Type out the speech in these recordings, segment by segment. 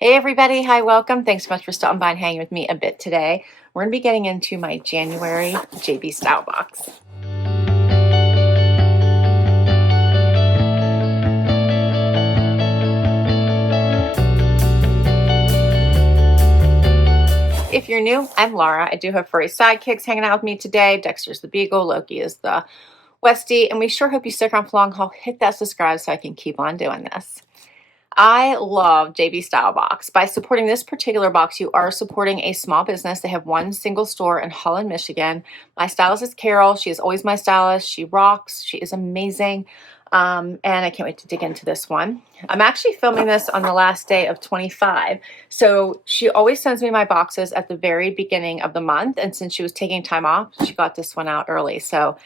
Hey everybody, hi, welcome. Thanks so much for stopping by and hanging with me a bit today. We're going to be getting into my January JB Stylebox. If you're new, I'm Laura. I do have furry sidekicks hanging out with me today. Dexter's the Beagle, Loki is the Westie, and we sure hope you stick around for long haul. Hit that subscribe so I can keep on doing this. I love JB Stylebox. By supporting this particular box, you are supporting a small business. They have one single store in Holland, Michigan. My stylist is Carol. She is always my stylist. She rocks. She is amazing. And I can't wait to dig into this one. I'm actually filming this on the last day of 25. So she always sends me my boxes at the very beginning of the month. And since she was taking time off, she got this one out early. So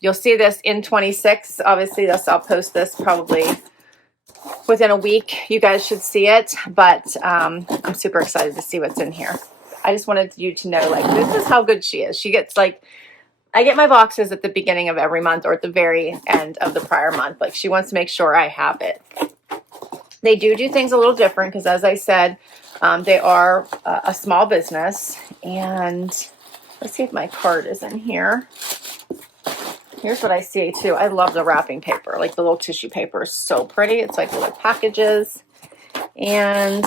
you'll see this in 26. Obviously, I'll post this probably within a week. You guys should see it, but I'm super excited to see what's in here. I just wanted you to know, like, this is how good she is. She gets, like, I get my boxes at the beginning of every month or at the very end of the prior month. Like, she wants to make sure I have it. They do things a little different because, as I said, they are a small business. And let's see if my card is in here. Here's what I see too. I love the wrapping paper. Like, the little tissue paper is so pretty. It's like little packages. And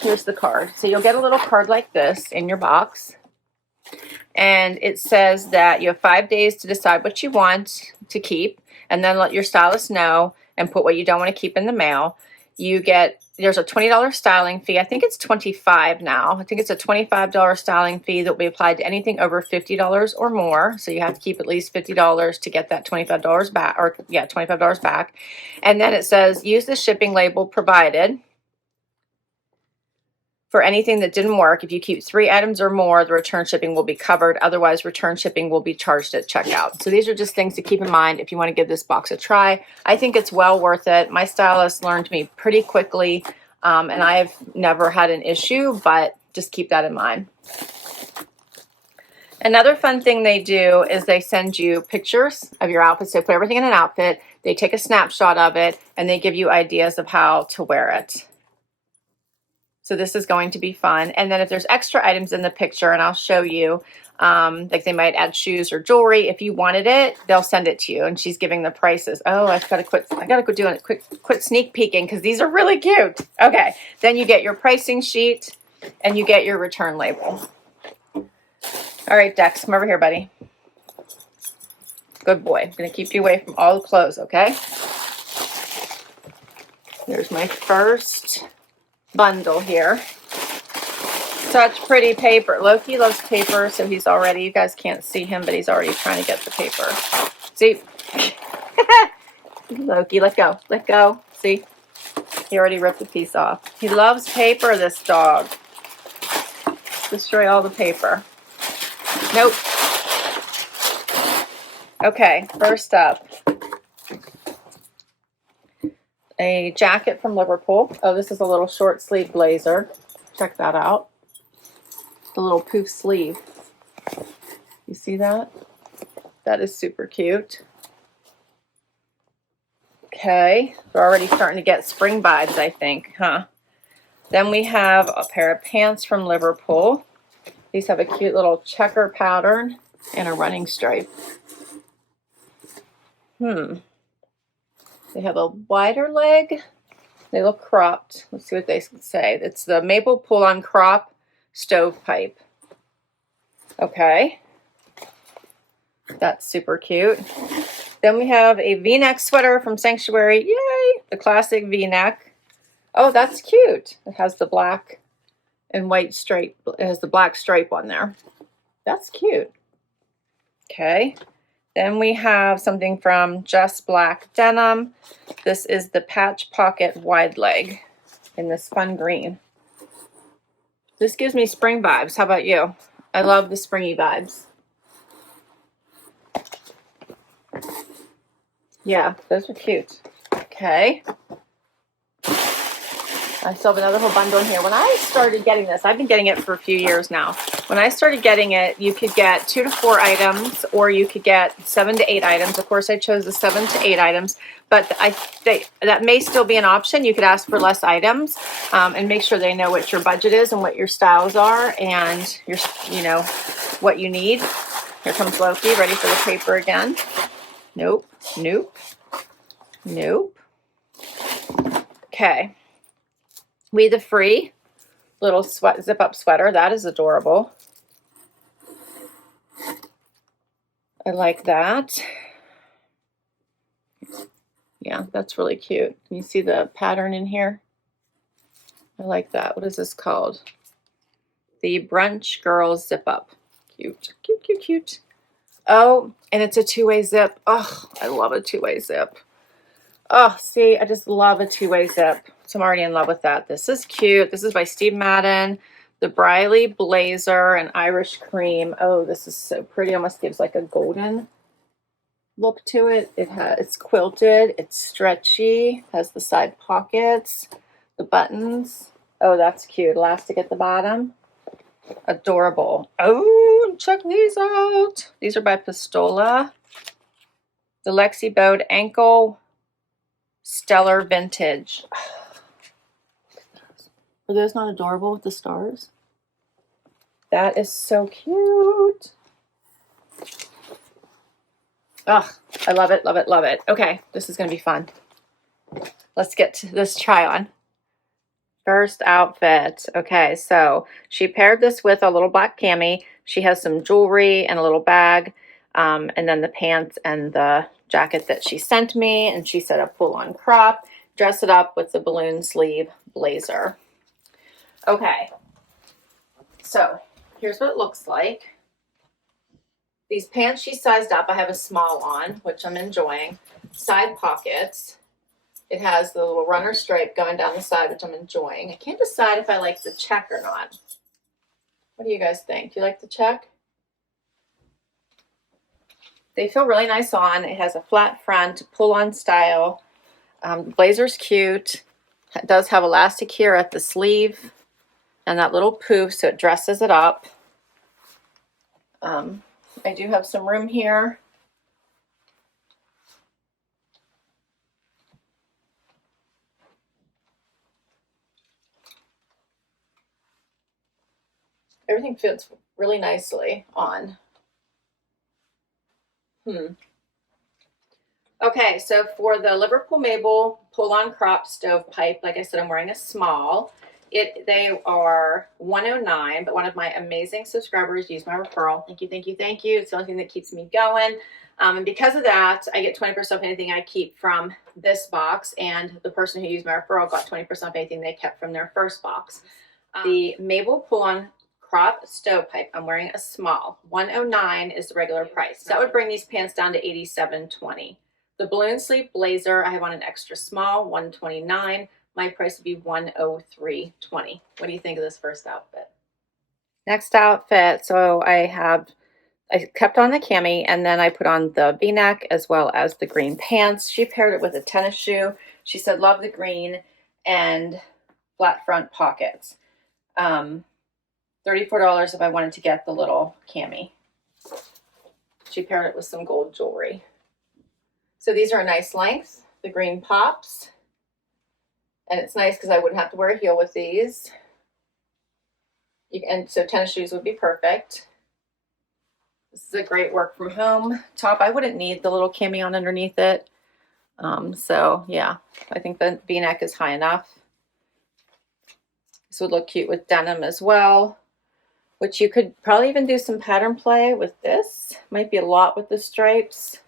here's the card. So you'll get a little card like this in your box. And it says that you have 5 days to decide what you want to keep, and then let your stylist know and put what you don't want to keep in the mail. There's a $20 styling fee. I think it's $25 now. I think it's a $25 styling fee that will be applied to anything over $50 or more. So you have to keep at least $50 to get that $25 back, or yeah, $25 back. And then it says, use the shipping label provided for anything that didn't work. If you keep 3 items or more, the return shipping will be covered. Otherwise, return shipping will be charged at checkout. So these are just things to keep in mind if you want to give this box a try. I think it's well worth it. My stylist learned me pretty quickly, and I've never had an issue, but just keep that in mind. Another fun thing they do is they send you pictures of your outfits. They put everything in an outfit. They take a snapshot of it, and they give you ideas of how to wear it. So this is going to be fun. And then if there's extra items in the picture, and I'll show you, like they might add shoes or jewelry. If you wanted it, they'll send it to you. And she's giving the prices. Oh, I gotta quit doing it. Quit sneak peeking because these are really cute. Okay, then you get your pricing sheet and you get your return label. All right, Dex, come over here, buddy. Good boy. I'm gonna keep you away from all the clothes, okay? There's my first bundle here. Such pretty paper. Loki loves paper, so he's already, you guys can't see him, but he's already trying to get the paper. See? Loki, let go. Let go. See? He already ripped a piece off. He loves paper, this dog. Destroy all the paper. Nope. Okay, first up. A jacket from Liverpool. Oh, this is a little short sleeve blazer. Check that out. The little poof sleeve. You see that? That is super cute. Okay, we're already starting to get spring vibes, I think, huh? Then we have a pair of pants from Liverpool. These have a cute little checker pattern and a running stripe. They have a wider leg. They look cropped. Let's see what they say. It's the Mabel Pullon crop stovepipe. Okay. That's super cute. Then we have a V-neck sweater from Sanctuary. Yay! The classic V-neck. Oh, that's cute. It has the black and white stripe. It has the black stripe on there. That's cute. Okay. Then we have something from Just Black Denim. This is the patch pocket wide leg in this fun green. This gives me spring vibes. How about you? I love the springy vibes. Yeah, those are cute. Okay. I still have another whole bundle in here. When I started getting this, I've been getting it for a few years now. When I started getting it, you could get 2 to 4 items, or you could get 7 to 8 items. Of course, I chose the 7 to 8 items, but that may still be an option. You could ask for less items, and make sure they know what your budget is and what your styles are, and your, you know, what you need. Here comes Loki, ready for the paper again. Nope, nope, nope. Okay. We the Free little zip up sweater. That is adorable. I like that. Yeah, that's really cute. Can you see the pattern in here? I like that. What is this called? The Brunch Girl Zip Up. Cute, cute, cute, cute. Oh, and it's a two-way zip. Oh, I love a two-way zip. Oh, see, I just love a two-way zip. So I'm already in love with that. This is cute. This is by Steve Madden. The Brylee Blazer and Irish Cream. Oh, this is so pretty. Almost gives like a golden look to it. It's quilted. It's stretchy. Has the side pockets, the buttons. Oh, that's cute. Elastic at the bottom. Adorable. Oh, check these out. These are by Pistola. The Lexi Bowed Ankle Stellar Vintage. Are those not adorable with the stars? That is so cute. Oh, I love it, love it, love it. Okay, this is going to be fun. Let's get to this try on. First outfit. Okay, so she paired this with a little black cami. She has some jewelry and a little bag, and then the pants and the jacket that she sent me, and she said a pull-on crop. Dress it up with the balloon sleeve blazer. Okay, so here's what it looks like. These pants she sized up. I have a small on, which I'm enjoying. Side pockets. It has the little runner stripe going down the side, which I'm enjoying. I can't decide if I like the check or not. What do you guys think? Do you like the check? They feel really nice on. It has a flat front, pull-on style. The blazer's cute. It does have elastic here at the sleeve and that little poof, so it dresses it up. I do have some room here. Everything fits really nicely on. Okay, so for the Liverpool Mabel pull-on crop stovepipe, like I said, I'm wearing a small. They are $109, but one of my amazing subscribers used my referral. Thank you, thank you, thank you. It's the only thing that keeps me going. And because of that, I get 20% off anything I keep from this box, and the person who used my referral got 20% off anything they kept from their first box. The Mabel pull-on crop stovepipe, I'm wearing a small. $109 is the regular price. So that would bring these pants down to $87.20. The balloon sleeve blazer, I have on an extra small, $129. My price would be $103.20. What do you think of this first outfit? Next outfit, so I kept on the cami, and then I put on the V-neck as well as the green pants. She paired it with a tennis shoe. She said, love the green and flat front pockets. $34 if I wanted to get the little cami. She paired it with some gold jewelry. So these are a nice length. The green pops. And it's nice because I wouldn't have to wear a heel with these. And so tennis shoes would be perfect. This is a great work from home top. I wouldn't need the little cami on underneath it. So yeah, I think the V-neck is high enough. This would look cute with denim as well, which you could probably even do some pattern play with this. Might be a lot with the stripes.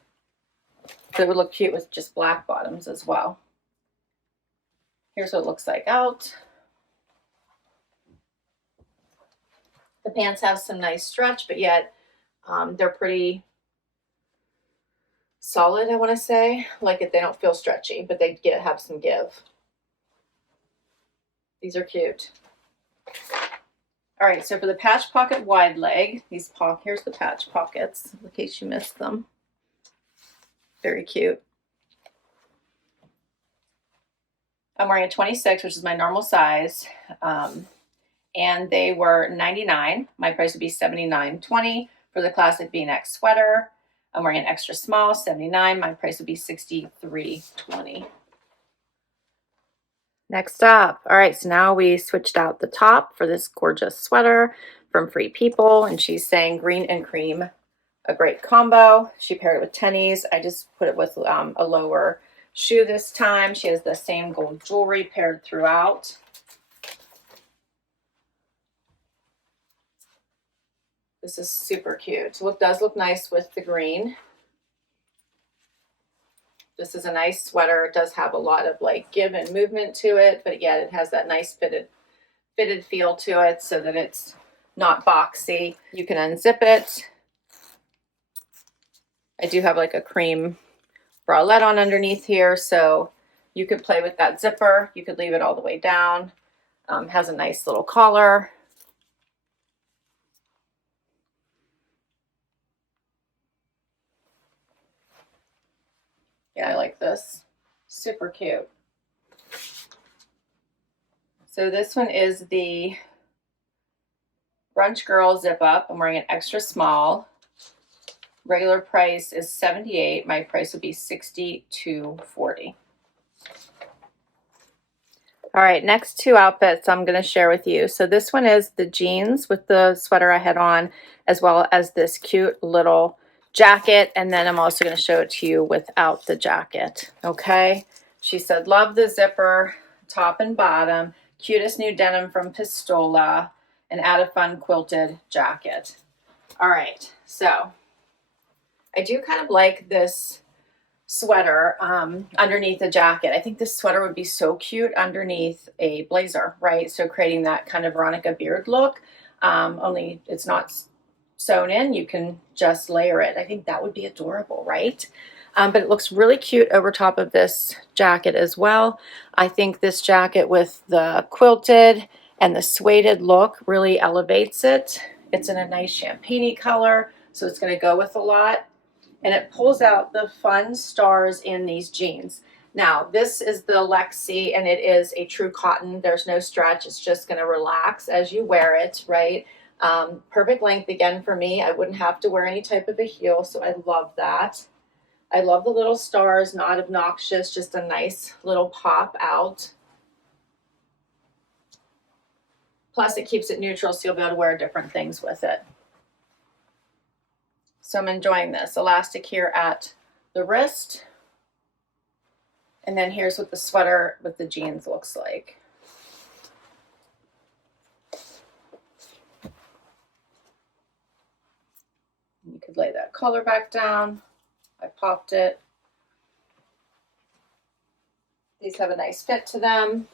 So it would look cute with just black bottoms as well. Here's what it looks like out. The pants have some nice stretch, but yet they're pretty solid, I want to say. Like they don't feel stretchy, but they have some give. These are cute. All right, so for the patch pocket wide leg, here's the patch pockets in case you missed them. Very cute. I'm wearing a 26, which is my normal size. and they were $99. My price would be $79.20 for the classic V-neck sweater. I'm wearing an extra small, $79. My price would be $63.20. Next up, all right, so now we switched out the top for this gorgeous sweater from Free People, and she's saying green and cream, a great combo. She paired it with tennies. I just put it with a lower shoe this time. She has the same gold jewelry paired throughout. This is super cute. Does look nice with the green. This is a nice sweater. It does have a lot of like give and movement to it, but again, it has that nice fitted feel to it so that it's not boxy. You can unzip it. I do have like a cream bralette on underneath here, so you could play with that zipper. You could leave it all the way down. Has a nice little collar. Yeah, I like this. Super cute. So this one is the Brunch Girl Zip Up. I'm wearing an extra small. Regular price is $78. My price would be $62.40. All right, next two outfits I'm going to share with you. So this one is the jeans with the sweater I had on, as well as this cute little jacket. And then I'm also going to show it to you without the jacket. Okay. She said, love the zipper, top and bottom, cutest new denim from Pistola, and add a fun quilted jacket. All right. So I do kind of like this sweater underneath the jacket. I think this sweater would be so cute underneath a blazer, right? So creating that kind of Veronica Beard look, only it's not sewn in. You can just layer it. I think that would be adorable, right? But it looks really cute over top of this jacket as well. I think this jacket with the quilted and the suede look really elevates it. It's in a nice champagne-y color, so it's going to go with a lot. And it pulls out the fun stars in these jeans. Now, this is the Lexi, and it is a true cotton. There's no stretch. It's just going to relax as you wear it, right? Perfect length, again, for me. I wouldn't have to wear any type of a heel, so I love that. I love the little stars, not obnoxious, just a nice little pop out. Plus, it keeps it neutral, so you'll be able to wear different things with it. So I'm enjoying this. Elastic here at the wrist. And then here's what the sweater with the jeans looks like. You could lay that collar back down. I popped it. These have a nice fit to them.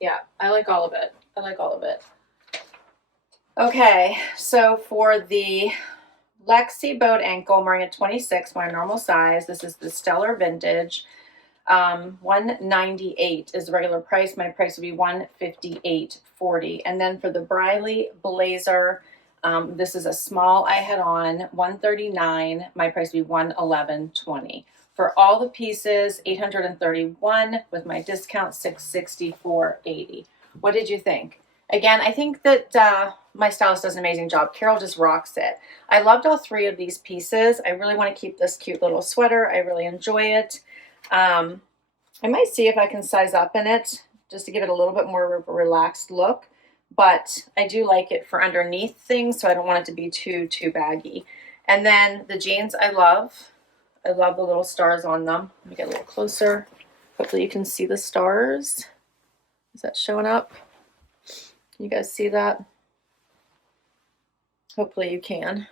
Yeah, I like all of it. I like all of it. Okay, so for the Lexi boat ankle, I'm wearing a 26, my normal size. This is the Stellar Vintage. $198 is the regular price. My price would be $158.40. And then for the Brylee Blazer, this is a small I had on, $139. My price would be $111.20. For all the pieces, $831 with my discount, $664.80. What did you think? Again, I think that my stylist does an amazing job. Carol just rocks it. I loved all three of these pieces. I really want to keep this cute little sweater. I really enjoy it. I might see if I can size up in it just to give it a little bit more of a relaxed look. But I do like it for underneath things, so I don't want it to be too baggy. And then the jeans I love. I love the little stars on them. Let me get a little closer. Hopefully you can see the stars. Is that showing up? Can you guys see that? Hopefully you can.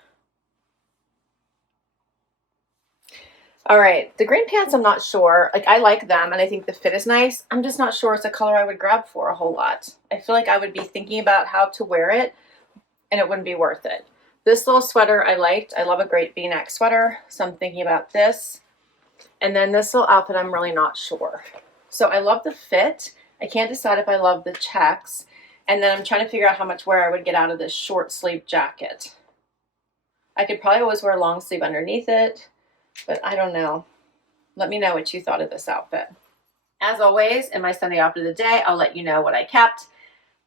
All right, the green pants, I'm not sure. Like, I like them, and I think the fit is nice. I'm just not sure it's a color I would grab for a whole lot. I feel like I would be thinking about how to wear it, and it wouldn't be worth it. This little sweater I liked. I love a great V-neck sweater, so I'm thinking about this. And then this little outfit, I'm really not sure. So I love the fit. I can't decide if I love the checks. And then I'm trying to figure out how much wear I would get out of this short sleeve jacket. I could probably always wear a long sleeve underneath it, but I don't know. Let me know what you thought of this outfit. As always, in my Sunday outfit of the day, I'll let you know what I kept.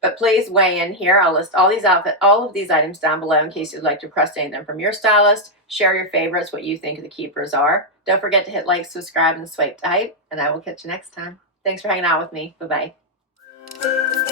But please weigh in here. I'll list all of these items down below in case you'd like to request any of them from your stylist. Share your favorites, what you think the keepers are. Don't forget to hit like, subscribe, and swipe type. And I will catch you next time. Thanks for hanging out with me. Bye-bye.